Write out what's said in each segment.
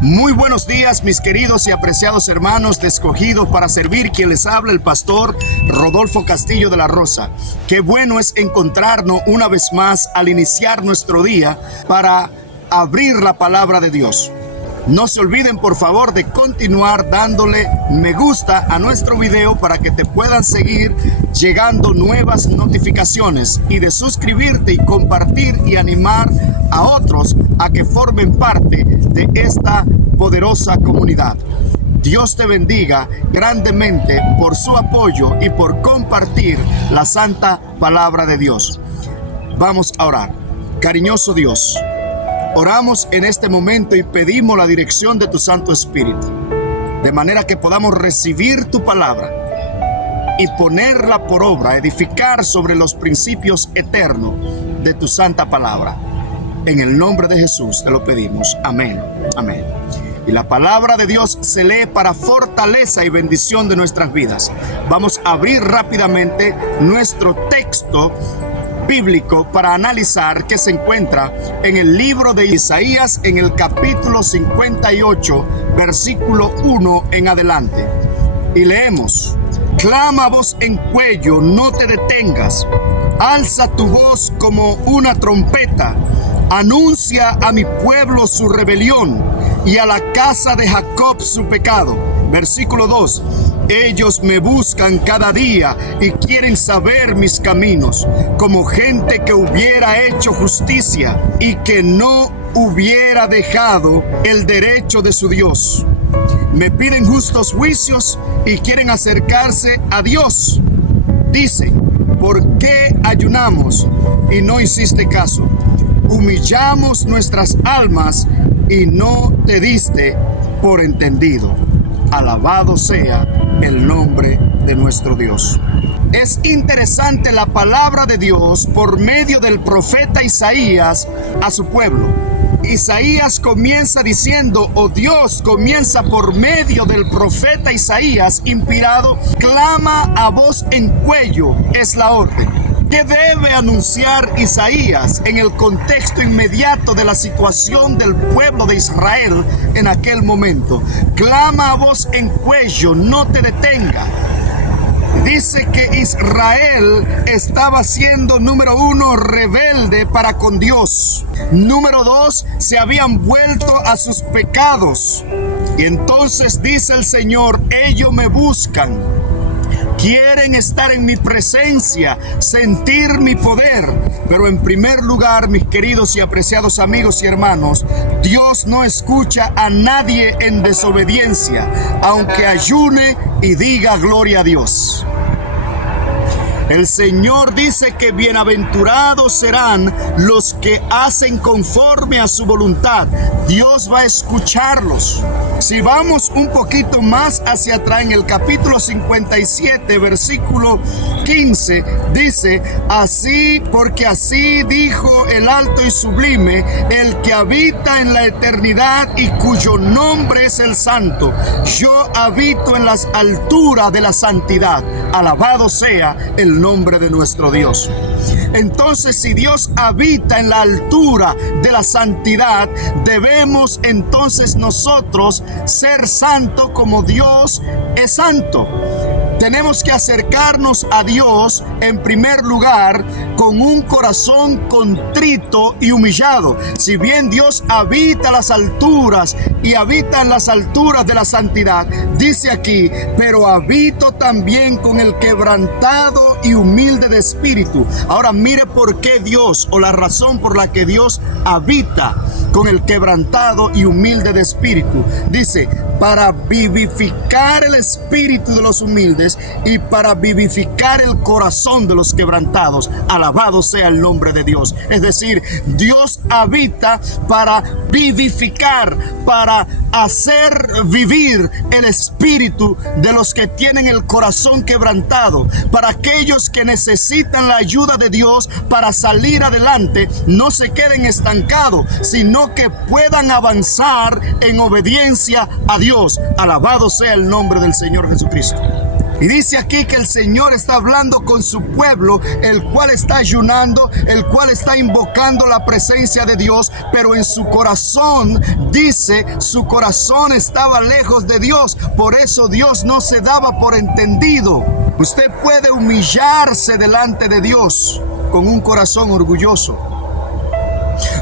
Muy buenos días, mis queridos y apreciados hermanos de Escogidos para Servir. Quien les habla, el pastor Rodolfo Castillo de la Rosa. Qué bueno es encontrarnos una vez más al iniciar nuestro día para abrir la palabra de Dios. No se olviden, por favor, de continuar dándole me gusta a nuestro video para que te puedan seguir llegando nuevas notificaciones, y de suscribirte y compartir y animar a otros a que formen parte de esta poderosa comunidad. Dios te bendiga grandemente por su apoyo y por compartir la santa palabra de Dios. Vamos a orar. Cariñoso Dios, oramos en este momento y pedimos la dirección de tu Santo Espíritu, de manera que podamos recibir tu palabra y ponerla por obra, edificar sobre los principios eternos de tu santa palabra. En el nombre de Jesús te lo pedimos. Amén. Amén. Y la palabra de Dios se lee para fortaleza y bendición de nuestras vidas. Vamos a abrir rápidamente nuestro texto bíblico para analizar, que se encuentra en el libro de Isaías, en el capítulo 58, versículo 1 en adelante. Y leemos: clama a voz en cuello, no te detengas. Alza tu voz como una trompeta. Anuncia a mi pueblo su rebelión y a la casa de Jacob su pecado. Versículo 2. Ellos me buscan cada día y quieren saber mis caminos, como gente que hubiera hecho justicia y que no hubiera dejado el derecho de su Dios. Me piden justos juicios y quieren acercarse a Dios. Dice: ¿por qué ayunamos y no hiciste caso? Humillamos nuestras almas y no te diste por entendido. Alabado sea el nombre de nuestro Dios. Es interesante la palabra de Dios por medio del profeta Isaías a su pueblo. Isaías comienza diciendo, o Dios comienza por medio del profeta Isaías inspirado: clama a voz en cuello, es la orden. ¿Qué debe anunciar Isaías en el contexto inmediato de la situación del pueblo de Israel en aquel momento? Clama a voz en cuello, no te detenga. Dice que Israel estaba siendo, número 1, rebelde para con Dios. Número 2, se habían vuelto a sus pecados. Y entonces dice el Señor: ellos me buscan. Quieren estar en mi presencia, sentir mi poder. Pero en primer lugar, mis queridos y apreciados amigos y hermanos, Dios no escucha a nadie en desobediencia, aunque ayune y diga gloria a Dios. El Señor dice que bienaventurados serán los que hacen conforme a su voluntad. Dios va a escucharlos. Si vamos un poquito más hacia atrás, en el capítulo 57, versículo 15, dice: así, porque así dijo el alto y sublime, el que habita en la eternidad y cuyo nombre es el Santo. Yo habito en las alturas de la santidad. Alabado sea el nombre de nuestro Dios. Entonces, si Dios habita en la altura de la santidad, debemos entonces nosotros ser santos como Dios es santo. Tenemos que acercarnos a Dios en primer lugar con un corazón contrito y humillado. Si bien Dios habita las alturas y habita en las alturas de la santidad, dice aquí: pero habito también con el quebrantado y humilde de espíritu. Ahora mire por qué Dios, o la razón por la que Dios habita con el quebrantado y humilde de espíritu. Dice: para vivificar el espíritu de los humildes y para vivificar el corazón de los quebrantados. Alabado sea el nombre de Dios. Es decir, Dios habita para vivificar, para hacer vivir el espíritu de los que tienen el corazón quebrantado, para aquellos que necesitan la ayuda de Dios para salir adelante, no se queden estancados, sino que puedan avanzar en obediencia a Dios. Alabado sea el nombre del Señor Jesucristo. Y dice aquí que el Señor está hablando con su pueblo, el cual está ayunando, el cual está invocando la presencia de Dios, pero en su corazón, dice, su corazón estaba lejos de Dios. Por eso Dios no se daba por entendido. Usted puede humillarse delante de Dios con un corazón orgulloso.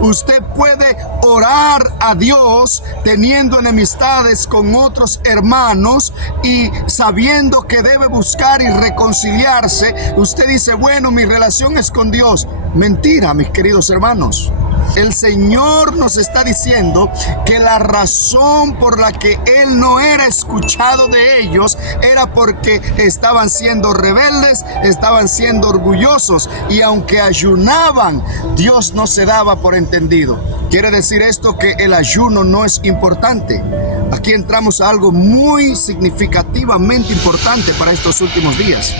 Usted puede orar a Dios teniendo enemistades con otros hermanos y sabiendo que debe buscar y reconciliarse. Usted dice, bueno, mi relación es con Dios. Mentira, mis queridos hermanos. El Señor nos está diciendo que la razón por la que Él no era escuchado de ellos era porque estaban siendo rebeldes, estaban siendo orgullosos, y aunque ayunaban, Dios no se daba por entendido. Quiere decir esto que el ayuno no es importante. Aquí entramos a algo muy significativamente importante para estos últimos días.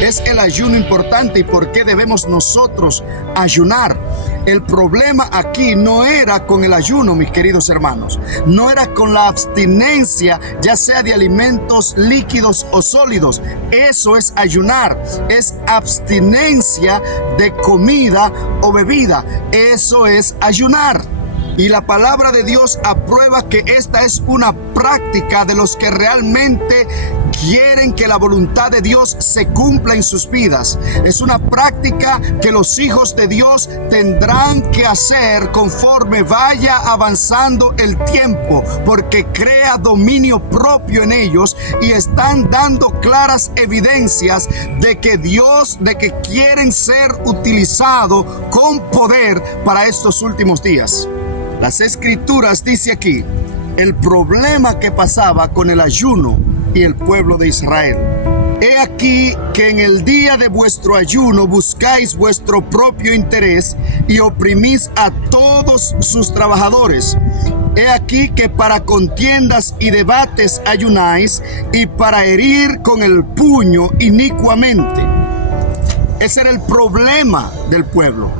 Es el ayuno importante y por qué debemos nosotros ayunar. El problema aquí no era con el ayuno, mis queridos hermanos. No era con la abstinencia, ya sea de alimentos líquidos o sólidos. Eso es ayunar. Es abstinencia de comida o bebida. Eso es ayunar. Y la palabra de Dios aprueba que esta es una práctica de los que realmente quieren que la voluntad de Dios se cumpla en sus vidas. Es una práctica que los hijos de Dios tendrán que hacer conforme vaya avanzando el tiempo, porque crea dominio propio en ellos y están dando claras evidencias de que quieren ser utilizados con poder para estos últimos días. Las Escrituras dice aquí el problema que pasaba con el ayuno y el pueblo de Israel. He aquí que en el día de vuestro ayuno buscáis vuestro propio interés y oprimís a todos sus trabajadores. He aquí que para contiendas y debates ayunáis y para herir con el puño inicuamente. Ese era el problema del pueblo.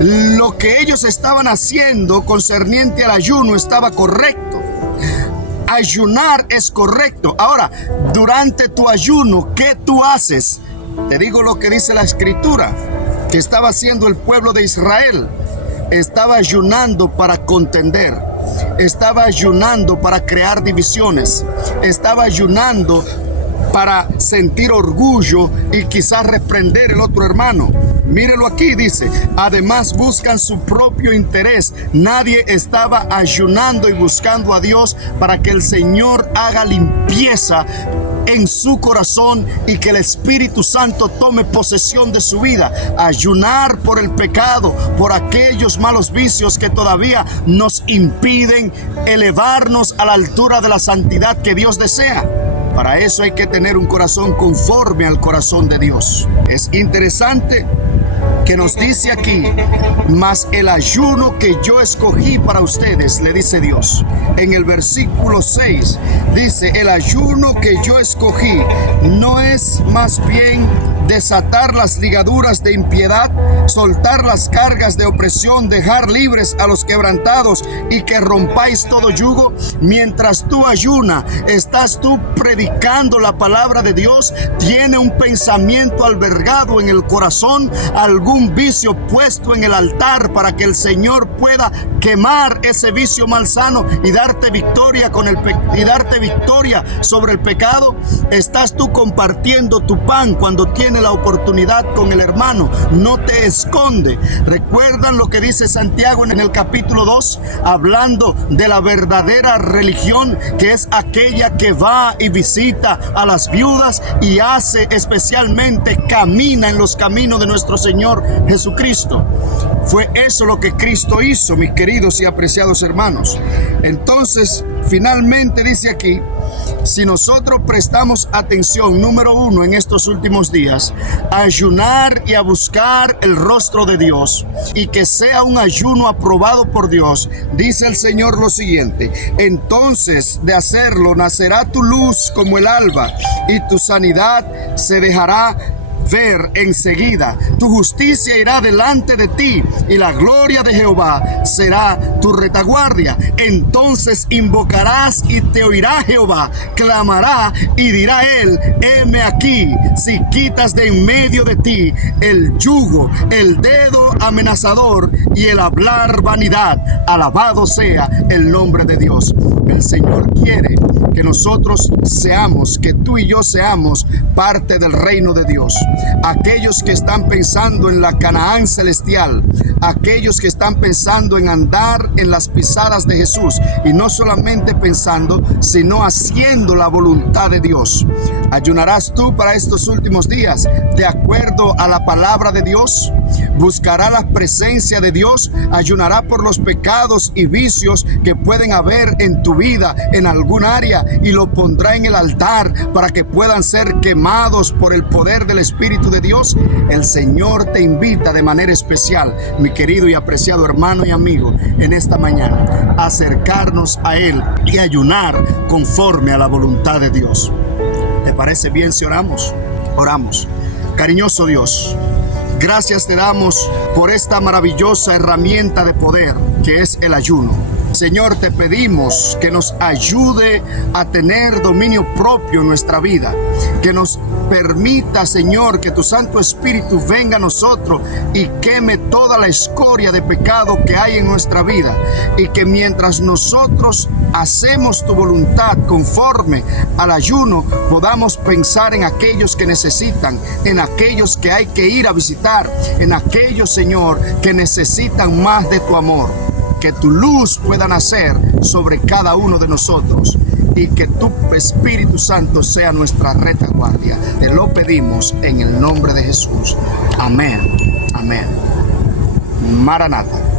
Lo que ellos estaban haciendo concerniente al ayuno estaba correcto. Ayunar es correcto. Ahora, durante tu ayuno, ¿qué tú haces? Te digo lo que dice la Escritura, que estaba haciendo el pueblo de Israel. Estaba ayunando para contender. Estaba ayunando para crear divisiones. Estaba ayunando para sentir orgullo y quizás reprender el otro hermano. Mírelo aquí, dice, además buscan su propio interés. Nadie estaba ayunando y buscando a Dios para que el Señor haga limpieza en su corazón y que el Espíritu Santo tome posesión de su vida. Ayunar por el pecado, por aquellos malos vicios que todavía nos impiden elevarnos a la altura de la santidad que Dios desea. Para eso hay que tener un corazón conforme al corazón de Dios. Es interesante que nos dice aquí, mas el ayuno que yo escogí para ustedes, le dice Dios. En el versículo 6 dice, el ayuno que yo escogí no es más bien desatar las ligaduras de impiedad, soltar las cargas de opresión, dejar libres a los quebrantados y que rompáis todo yugo. Mientras tú ayunas, estás tú predicando la palabra de Dios. Tiene un pensamiento albergado en el corazón, algún vicio puesto en el altar para que el Señor pueda quemar ese vicio malsano y darte victoria sobre el pecado. Estás tú compartiendo tu pan cuando tienes la oportunidad con el hermano. No te esconde. ¿Recuerdan lo que dice Santiago en el capítulo 2? Hablando de la verdadera religión, que es aquella que va y visita a las viudas y hace especialmente, camina en los caminos de nuestro Señor Jesucristo. Fue eso lo que Cristo hizo, mis queridos y apreciados hermanos. Entonces, finalmente dice aquí, si nosotros prestamos atención, número uno, en estos últimos días, a ayunar y a buscar el rostro de Dios, y que sea un ayuno aprobado por Dios, dice el Señor lo siguiente: entonces de hacerlo nacerá tu luz como el alba, y tu sanidad se dejará ver enseguida. Tu justicia irá delante de ti, y la gloria de Jehová será tu retaguardia. Entonces invocarás y te oirá Jehová, clamará y dirá él, heme aquí. Si quitas de en medio de ti el yugo, el dedo amenazador y el hablar vanidad, alabado sea el nombre de Dios. El Señor quiere que nosotros seamos, que tú y yo seamos parte del reino de Dios. Aquellos que están pensando en la Canaán celestial, aquellos que están pensando en andar en las pisadas de Jesús, y no solamente pensando, sino haciendo la voluntad de Dios. ¿Ayunarás tú para estos últimos días de acuerdo a la palabra de Dios? ¿Buscará la presencia de Dios? ¿Ayunará por los pecados y vicios que pueden haber en tu vida en algún área y lo pondrá en el altar para que puedan ser quemados por el poder del Espíritu de Dios? El Señor te invita de manera especial, mi querido y apreciado hermano y amigo, en esta mañana, a acercarnos a Él y ayunar conforme a la voluntad de Dios. ¿Te parece bien si oramos? Oramos. Cariñoso Dios, gracias te damos por esta maravillosa herramienta de poder que es el ayuno. Señor, te pedimos que nos ayude a tener dominio propio en nuestra vida, que nos permita, Señor, que tu Santo Espíritu venga a nosotros y queme toda la escoria de pecado que hay en nuestra vida, y que mientras nosotros hacemos tu voluntad conforme al ayuno, podamos pensar en aquellos que necesitan, en aquellos que hay que ir a visitar, en aquellos, Señor, que necesitan más de tu amor. Que tu luz pueda nacer sobre cada uno de nosotros y que tu Espíritu Santo sea nuestra retaguardia. Te lo pedimos en el nombre de Jesús. Amén. Amén. Maranata.